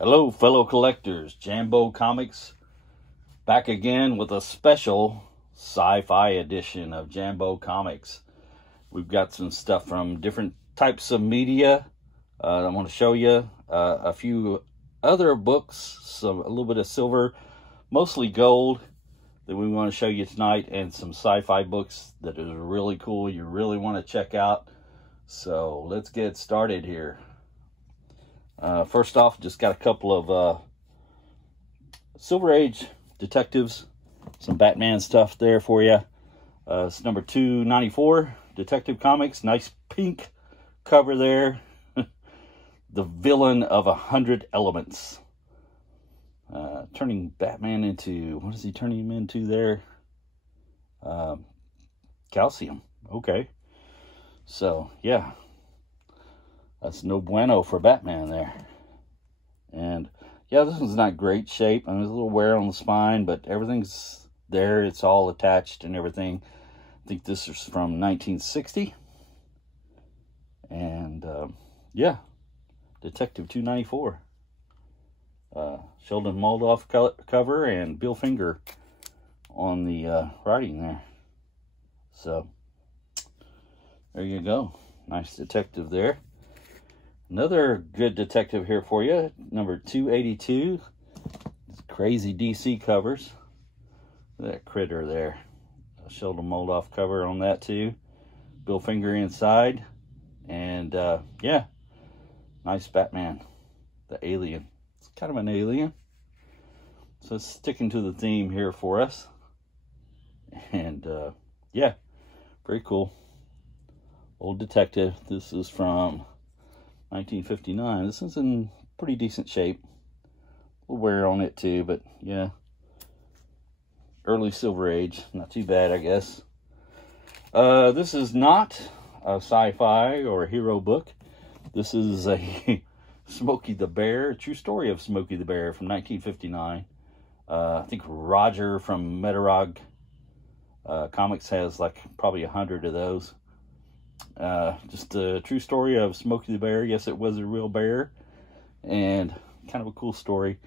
Hello, fellow collectors. Jambo Comics back again with a special sci-fi edition of Jambo Comics. We've got some stuff from different types of media. I want to show you a few other books, a little bit of silver, mostly gold, that we want to show you tonight, and some sci-fi books that is really cool, you really want to check out. So let's get started here. First off, just got a couple of Silver Age detectives, some Batman stuff there for you. It's number 294, Detective Comics. Nice pink cover there. The villain of 100 elements. Turning Batman into, what is he turning him into there? Calcium. Okay. So, yeah. That's no bueno for Batman there. And, yeah, this one's not great shape. I mean, there's a little wear on the spine, but everything's there. It's all attached and everything. I think this is from 1960. And, yeah, Detective 294. Sheldon Moldoff cover and Bill Finger on the writing there. So, there you go. Nice detective there. Another good detective here for you, number 282. Crazy DC covers. That critter there. Sheldon Moldoff cover on that too. Bill Finger inside. And yeah, nice Batman. The alien. It's kind of an alien. So it's sticking to the theme here for us. And yeah, very cool. Old detective. This is from 1959. This is in pretty decent shape. A little wear on it too, but yeah. Early Silver Age. Not too bad, I guess. This is not a sci-fi or a hero book. This is a Smokey the Bear. A true story of Smokey the Bear from 1959. I think Roger from Metarog Comics has like probably 100 of those. Just a true story of Smokey the Bear. Yes, it was a real bear, and kind of a cool story.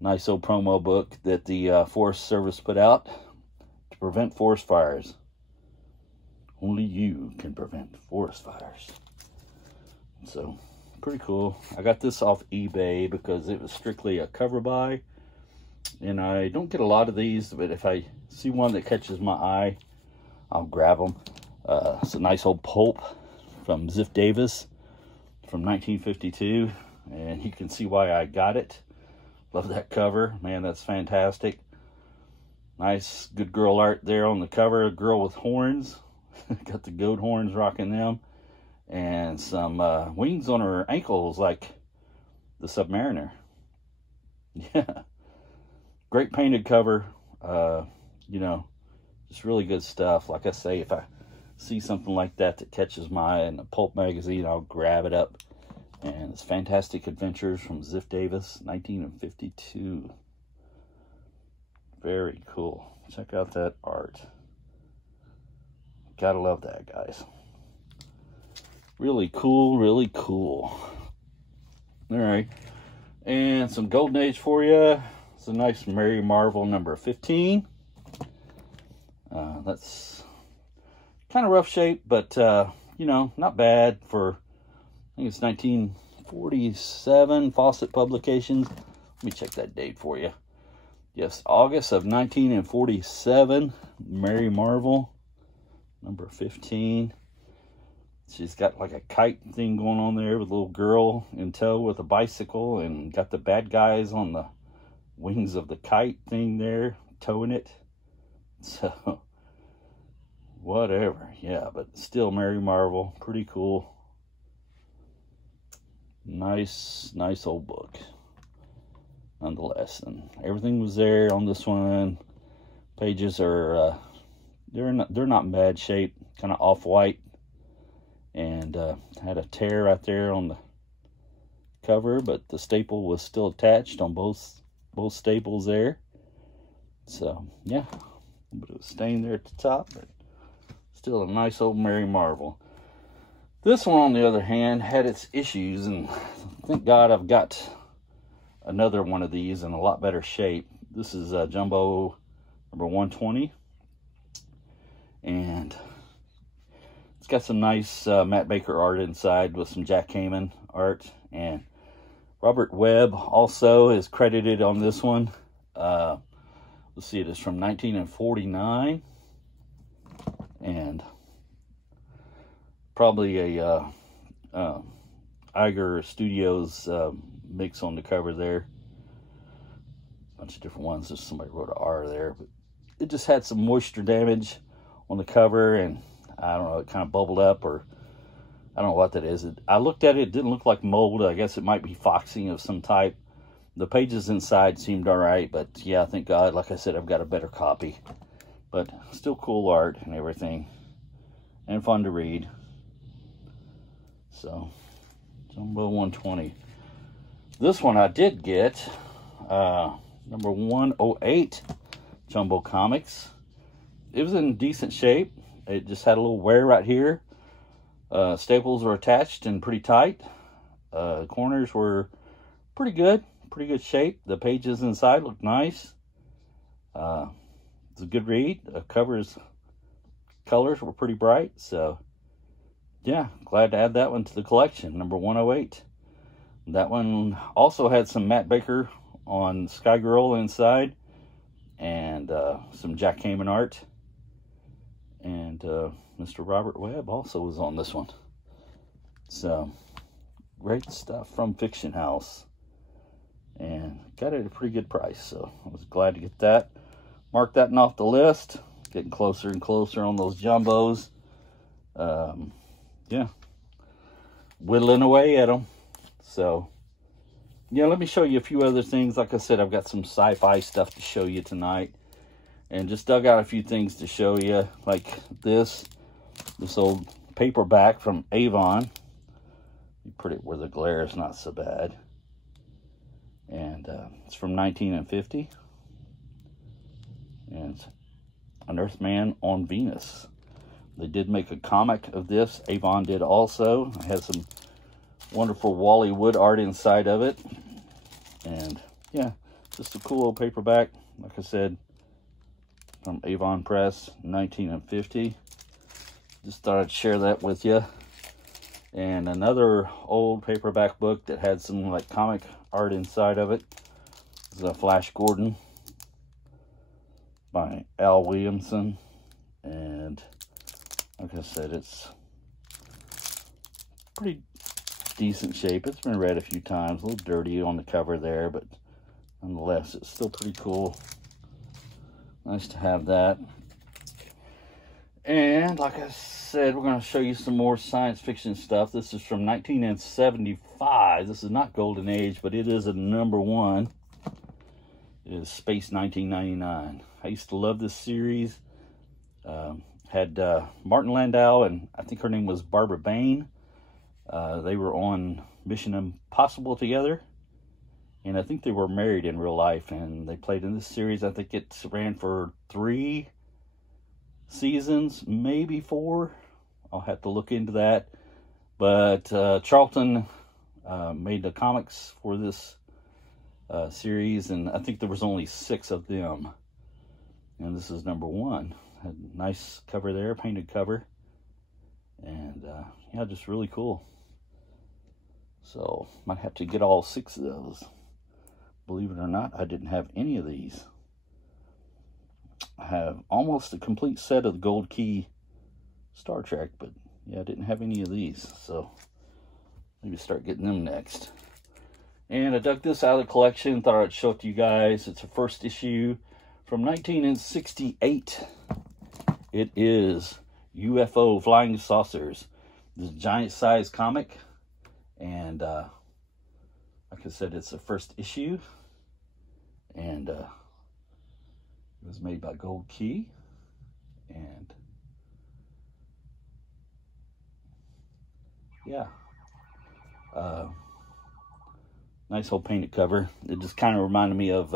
Nice old promo book that the Forest Service put out to prevent forest fires. Only you can prevent forest fires. So, pretty cool. I got this off eBay because it was strictly a cover buy, and I don't get a lot of these, but if I see one that catches my eye, I'll grab them. It's a nice old pulp from Ziff Davis from 1952, and you can see why I got it. Love that cover. Man, that's fantastic. Nice, good girl art there on the cover. A girl with horns. Got the goat horns rocking them. And some wings on her ankles like the Submariner. Yeah. Great painted cover. You know, just really good stuff. Like I say, if I see something like that that catches my eye in a pulp magazine, I'll grab it up. And it's Fantastic Adventures from Ziff Davis, 1952. Very cool. Check out that art. Gotta love that, guys. Really cool, really cool. All right. And some Golden Age for you. It's a nice Mary Marvel number 15. That's kind of rough shape, but you know, not bad for, I think it's 1947, Fawcett Publications. Let me check that date for you. Yes, August of 1947, Mary Marvel, number 15. She's got like a kite thing going on there with a little girl in tow with a bicycle, and got the bad guys on the wings of the kite thing there, towing it. So, whatever, yeah, but still Mary Marvel, pretty cool. Nice old book, nonetheless. And everything was there on this one. Pages are they're not in bad shape, kind of off-white, and had a tear right there on the cover, but the staple was still attached on both staples there. So yeah, a little bit of a stain there at the top, but still a nice old Mary Marvel. This one, on the other hand, had its issues, and thank God I've got another one of these in a lot better shape. This is Jumbo number 120. And it's got some nice Matt Baker art inside with some Jack Kamen art. And Robert Webb also is credited on this one. Let's see, it is from 1949. And probably a Iger Studios mix on the cover there. Bunch of different ones. There's somebody wrote an R there, but it just had some moisture damage on the cover, and I don't know, it kind of bubbled up, or I don't know what that is. I looked at it, it didn't look like mold. I guess it might be foxing of some type. The pages inside seemed all right, but yeah, thank God, like I said, I've got a better copy. But still cool art and everything, and fun to read. So, Jumbo 120. This one I did get, number 108, Jumbo Comics. It was in decent shape. It just had a little wear right here. Staples were attached and pretty tight. Corners were pretty good shape. The pages inside looked nice. It's a good read. The colors were pretty bright. So, yeah, glad to add that one to the collection, number 108. That one also had some Matt Baker on Sky Girl inside, and some Jack Kamen art. And Mr. Robert Webb also was on this one. So, great stuff from Fiction House. And got it at a pretty good price, so I was glad to get that. Mark that one off the list. Getting closer and closer on those jumbos. Yeah. Whittling away at them. So, yeah, let me show you a few other things. Like I said, I've got some sci-fi stuff to show you tonight. And just dug out a few things to show you. Like this old paperback from Avon. You put it where the glare is not so bad. And it's from 1950. And it's An Earthman on Venus. They did make a comic of this. Avon did also. It has some wonderful Wally Wood art inside of it. And yeah, just a cool old paperback. Like I said, from Avon Press, 1950. Just thought I'd share that with you. And another old paperback book that had some like comic art inside of it is a Flash Gordon by Al Williamson. And like I said, it's pretty decent shape. It's been read a few times, a little dirty on the cover there, but nonetheless, it's still pretty cool. Nice to have that. And like I said, we're going to show you some more science fiction stuff. This is from 1975. This is not Golden Age, but it is a number one. It is Space 1999. I used to love this series. Had Martin Landau, and I think her name was Barbara Bain. They were on Mission Impossible together. And I think they were married in real life, and they played in this series. I think it ran for 3 seasons, maybe 4. I'll have to look into that. But Charlton made the comics for this series, and I think there was only 6 of them. And this is number 1. Had a nice cover there, painted cover. And yeah, just really cool. So, might have to get all 6 of those. Believe it or not, I didn't have any of these. I have almost a complete set of the Gold Key Star Trek, but yeah, I didn't have any of these. So, maybe start getting them next. And I dug this out of the collection, thought I'd show it to you guys. It's a first issue from 1968. It is UFO Flying Saucers. This giant size comic. And like I said, it's the first issue. And it was made by Gold Key. And yeah. Nice old painted cover. It just kind of reminded me of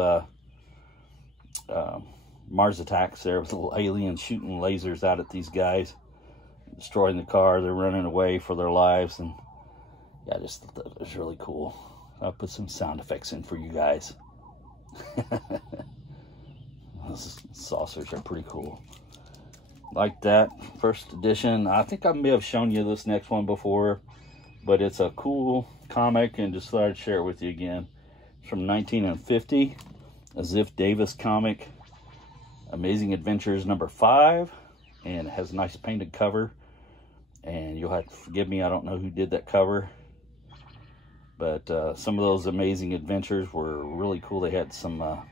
Mars Attacks there, with little aliens shooting lasers out at these guys, destroying the car. They're running away for their lives. And yeah, I just thought that was really cool. I'll put some sound effects in for you guys. Those saucers are pretty cool. Like that, first edition. I think I may have shown you this next one before, but it's a cool comic and just thought I'd share it with you again. It's from 1950, a Ziff Davis comic, Amazing Adventures #5, and it has a nice painted cover. And you'll have to forgive me, I don't know who did that cover, but some of those Amazing Adventures were really cool. They had some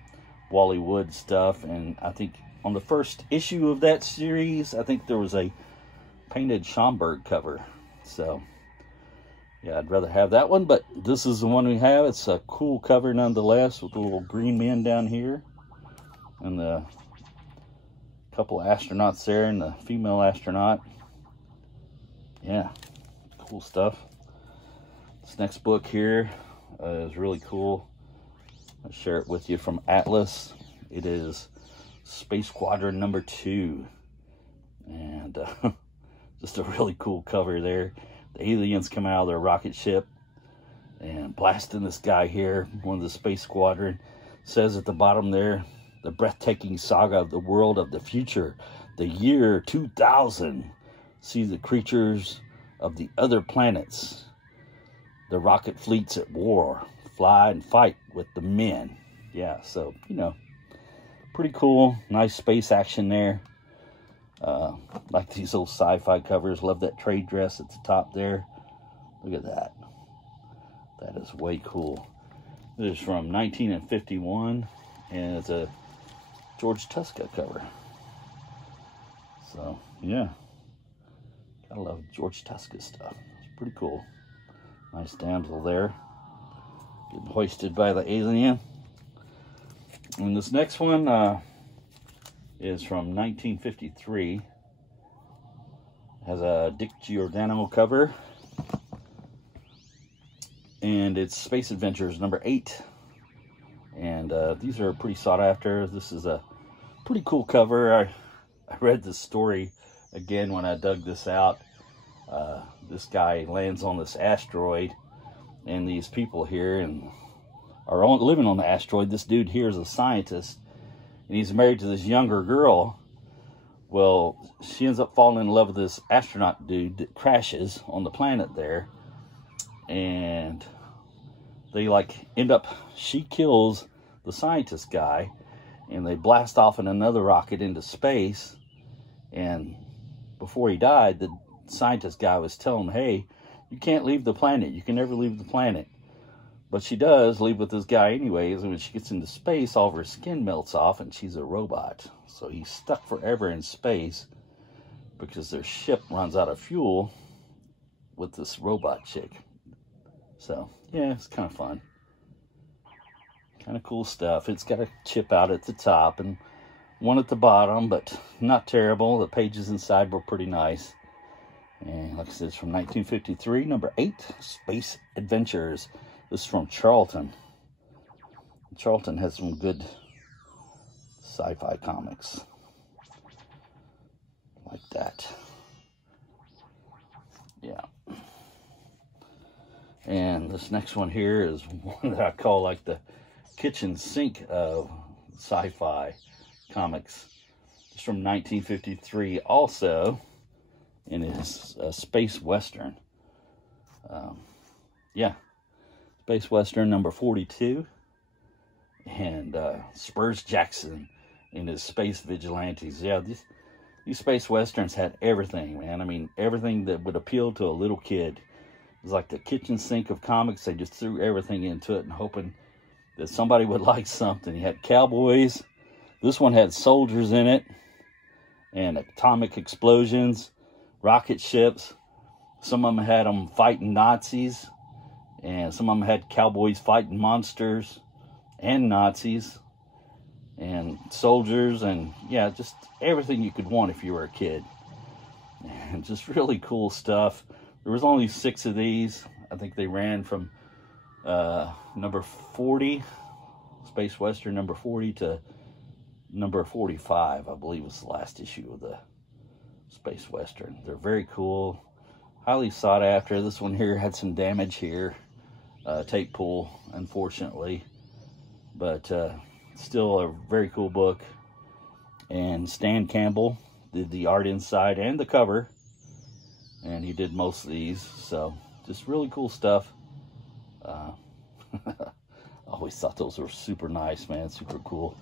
Wally Wood stuff, and I think on the first issue of that series, I think there was a painted Schomburg cover. So yeah, I'd rather have that one, but this is the one we have. It's a cool cover nonetheless, with the little green men down here and the couple astronauts there and the female astronaut. Yeah, cool stuff. This next book here is really cool. I'll share it with you, from Atlas. It is Space Squadron #2, and just a really cool cover there. The aliens come out of their rocket ship and blasting this guy here, one of the Space Squadron. Says at the bottom there, the breathtaking saga of the world of the future, the year 2000. See the creatures of the other planets, the rocket fleets at war, fly and fight with the men. Yeah, so, you know, pretty cool. Nice space action there. Like these old sci-fi covers. Love that trade dress at the top there. Look at that. That is way cool. This is from 1951, and it's a George Tuska cover. So, yeah. I love George Tuska stuff. It's pretty cool. Nice damsel there, getting hoisted by the alien. And this next one is from 1953. Has a Dick Giordano cover, and it's Space Adventures #8. And these are pretty sought after. This is a pretty cool cover. I read this story again when I dug this out. This guy lands on this asteroid, and these people here are living on the asteroid. This dude here is a scientist, and he's married to this younger girl. Well, she ends up falling in love with this astronaut dude that crashes on the planet there, and they she kills the scientist guy, and they blast off in another rocket into space. And before he died, the scientist guy was telling him, hey, you can't leave the planet. You can never leave the planet. But she does leave with this guy anyways, and when she gets into space, all of her skin melts off, and she's a robot. So he's stuck forever in space because their ship runs out of fuel with this robot chick. So, yeah, it's kind of fun. Kind of cool stuff. It's got a chip out at the top and one at the bottom, but not terrible. The pages inside were pretty nice. And like I said, it's from 1953, #8, Space Adventures. This is from Charlton. Charlton has some good sci-fi comics like that. Yeah. And this next one here is one that I call like the kitchen sink of sci-fi comics. It's from 1953 also, and it's a space western. Yeah, space western #42, and Spurs Jackson and his space vigilantes. Yeah, these space westerns had everything, man. I mean, everything that would appeal to a little kid. It was like the kitchen sink of comics. They just threw everything into it and hoping that somebody would like something. You had cowboys. This one had soldiers in it, and atomic explosions, rocket ships. Some of them had them fighting Nazis, and some of them had cowboys fighting monsters and Nazis and soldiers, and yeah, just everything you could want if you were a kid. And just really cool stuff. There was only 6 of these. I think they ran from number 40, Space Western number 40, to number 45, I believe was the last issue of the Space Western. They're very cool, highly sought after. This one here had some damage here. tape pull, unfortunately. But still a very cool book. And Stan Campbell did the art inside and the cover. And he did most of these. So just really cool stuff. I always thought those were super nice, man. Super cool.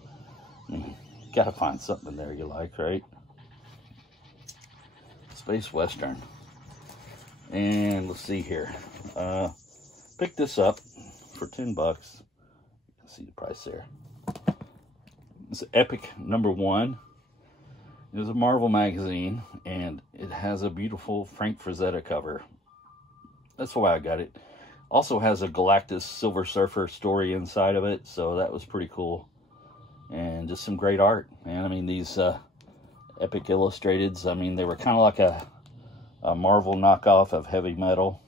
Gotta find something in there you like, right? Space Western. And let's see here. Picked this up for 10 bucks. You can see the price there. It's Epic #1. It was a Marvel magazine, and it has a beautiful Frank Frazetta cover. That's why I got it. Also has a Galactus Silver Surfer story inside of it, so that was pretty cool. And just some great art, man. I mean, these Epic Illustrateds, I mean, they were kind of like a Marvel knockoff of Heavy Metal.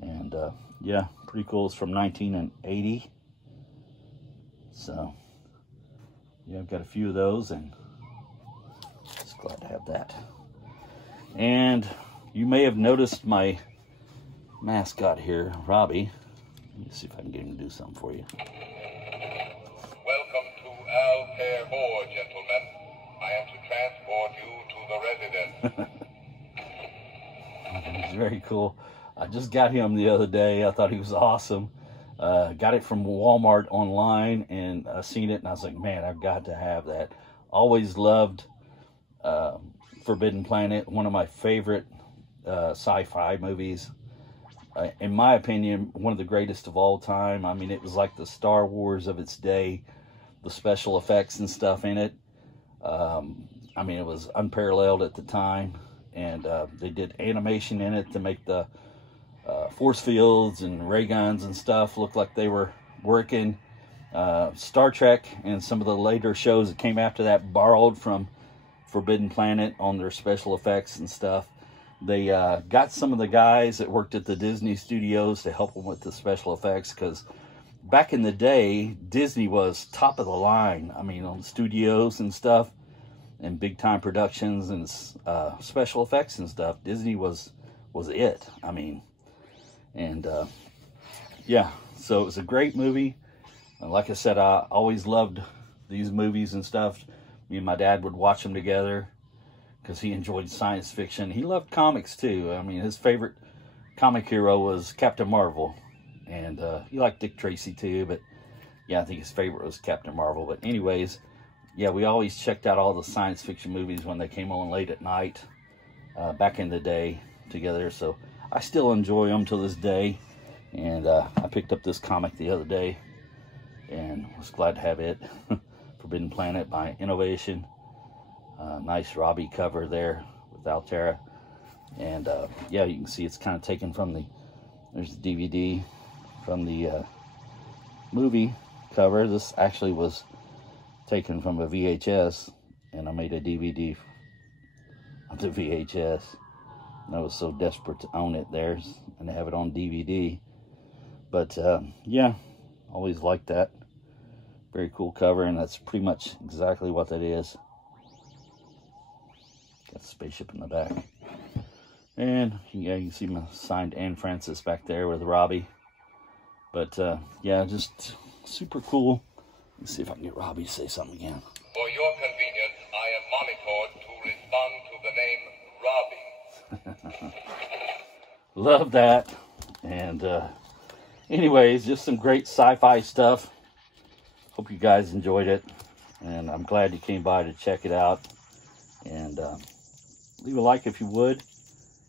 And yeah, pretty cool. It's from 1980. So yeah, I've got a few of those, and just glad to have that. And you may have noticed my mascot here, Robbie. Let me see if I can get him to do something for you. Welcome to Altair 4, gentlemen. I am to transport you to the residence. He's very cool. I just got him the other day. I thought he was awesome. Got it from Walmart online, and I seen it, and I was like, man, I've got to have that. Always loved Forbidden Planet, one of my favorite sci-fi movies. In my opinion, one of the greatest of all time. I mean, it was like the Star Wars of its day. The special effects and stuff in it. I mean, it was unparalleled at the time. And they did animation in it to make the force fields and ray guns and stuff look like they were working. Star Trek and some of the later shows that came after that borrowed from Forbidden Planet on their special effects and stuff. They got some of the guys that worked at the Disney studios to help them with the special effects, because back in the day, Disney was top of the line. I mean, on studios and stuff, and big time productions and special effects and stuff. Disney was it. I mean, and yeah, so it was a great movie. Like I said, I always loved these movies and stuff. Me and my dad would watch them together because he enjoyed science fiction. He loved comics too. I mean, his favorite comic hero was Captain Marvel. And he liked Dick Tracy too, but yeah, I think his favorite was Captain Marvel. But anyways, yeah, we always checked out all the science fiction movies when they came on late at night back in the day together. So I still enjoy them to this day. And I picked up this comic the other day and was glad to have it. Forbidden Planet by Innovation. Nice Robbie cover there with Altera. And yeah, you can see it's kind of taken from there's the DVD from the movie cover. This actually was taken from a VHS, and I made a DVD of the VHS. And I was so desperate to own it there and have it on DVD. But yeah, always liked that. Very cool cover, and that's pretty much exactly what that is. Got a spaceship in the back. And yeah, you can see my signed Anne Francis back there with Robbie. But yeah, just super cool. Let's see if I can get Robbie to say something again. For your convenience, I am monitored to respond to the name Robbie. Love that. And anyways, just some great sci-fi stuff. Hope you guys enjoyed it. And I'm glad you came by to check it out. And leave a like if you would.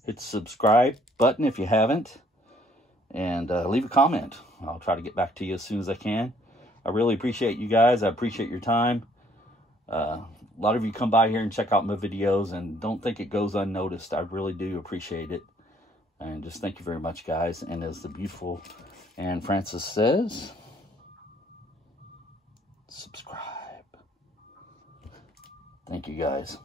Hit the subscribe button if you haven't. And leave a comment. I'll try to get back to you as soon as I can. I really appreciate you guys. I appreciate your time. A lot of you come by here and check out my videos, and don't think it goes unnoticed. I really do appreciate it. And just thank you very much, guys. And as the beautiful Anne Francis says, subscribe. Thank you, guys.